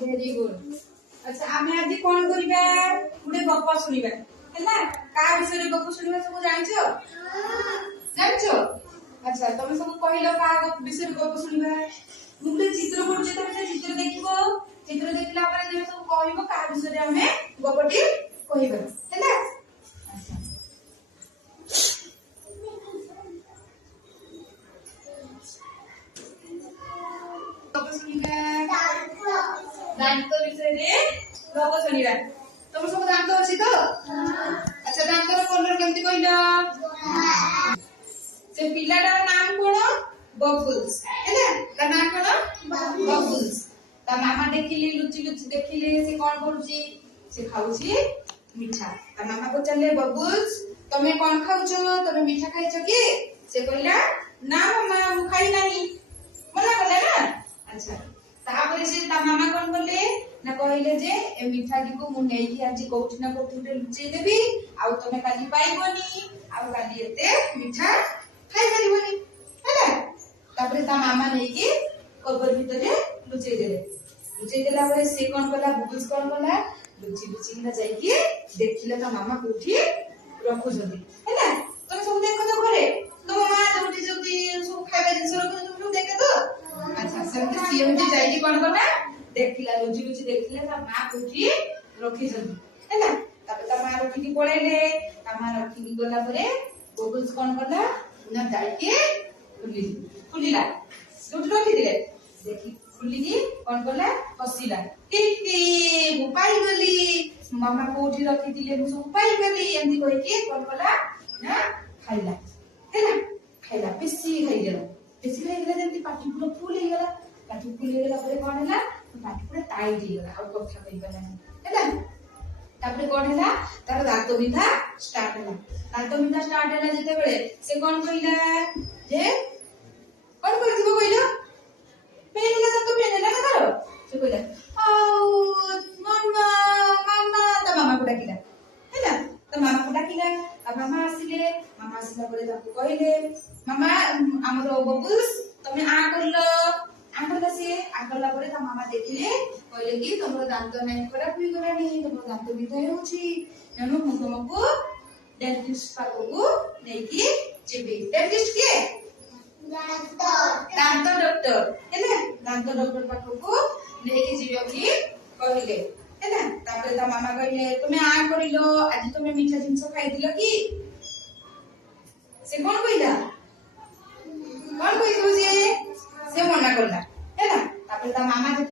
Very good. अच्छा आमे आज कोन करिबा गुडे गप सुनिबा हैला का विषय रे गप सुनिबा सब जानछो जानछो। अच्छा तुम सब कहिलो का विषय रे गप सुनिबा गुडे चित्र पडछे तुम से चित्र देखिबो चित्र देखला परे जे सब कहिबो का विषय रे हमें गपटी कहिबा हैला। अच्छा गप सुनिबा दांत विषय रे गप सुनिबा तुम सब दांत अछि तो अच्छा दांत रो कलर केमती कहिला से पिलाटार नाम कोन बबुल्स हैला ता नाम कोन बबुल्स ता मामा देखिले लुचि लुचि देखिले से कोन करूची से खाउची मीठा ता मामा को चले बबुल्स तमे कोन खाउछो तमे मीठा खाइछो कि से कहिला ना मामा मु खाइ नाही मना कले ना। अच्छा तापरे से ता मामा कोन बोले ना कहिले जे ए मीठा की को मु नेई कि आज कोठी ना कोठी लुचि देबी आउ तमे काली पाइबोनी आउ काली एते मीठा खाइ परिबोनी हैला। तापरे ता मामा नेई कि कबर भितरे लुचि देला परे से कोन कला बुबुल्स कोन कला लुचि लुचि ना जाई कि देखिले ता मामा कोठी रखु जदी हैला। तमे सब देखो तो घरे तो मामा जोटी जोटी सब खाइबा जिंस रखु तुम देखे तो। अच्छा सेमते सीए होती जाई कि कोन कला देखिला लुचि लुचि देखिले ता मा कोठी रखि जदी हैला। तापरे ता मा रखि कि पळेले ता मा रखि कि गला परे बुबुल्स कोन कला ना जाई कि खुलिला जोटी रखि दिले देखि खुलिकी कोन कला हसिला टिटी मु पाई गली मामा कोठी रखि दिले मु सब पाई गली एंती कहि कि कोन कला ना खाइला हैला। खाइला बेसी खाइगला जेंती पाटी पूरा फुल हे गला पाटी फुल हे गला परे कोन हैला पाटी पूरा टाइट हे गला आ कथा कहि पाला हैला। तापरे कोन हैला तार दांत बिंधा स्टार्ट हैला दांत बिंधा स्टार्ट हैला जेते बेले से कोन कहिला जे कोन करथिबो कहिलो पेन ला तो पेन ला ना करो से कहिला आउ मामा मामा ता मामा को डाकिला हैला ता मामा को डाकिला आ मामा आसिला परे ताको कहिले मामा हमरो बबुल्स तमे आ करला से आ करला परे ता मामा देखिले कहिले कि तमरो दांत नै खराब होई गलानी तमरो दांत बिंधा होची एनु मु तुमको डेंटिस्ट पाखको नै कि जेबे डेंटिस्ट के दांत डॉक्टर हैला दांत डॉक्टर पाखको नै कि जेबे बोली कहिले हैला। तापरे ता मामा कहिले तुमे आ करिलो आज तुमे मीठा जिंस खाइ दिलो कि से कोन कहिला कोन कहिलो जे से मना करला हैला। तापरे ता मामा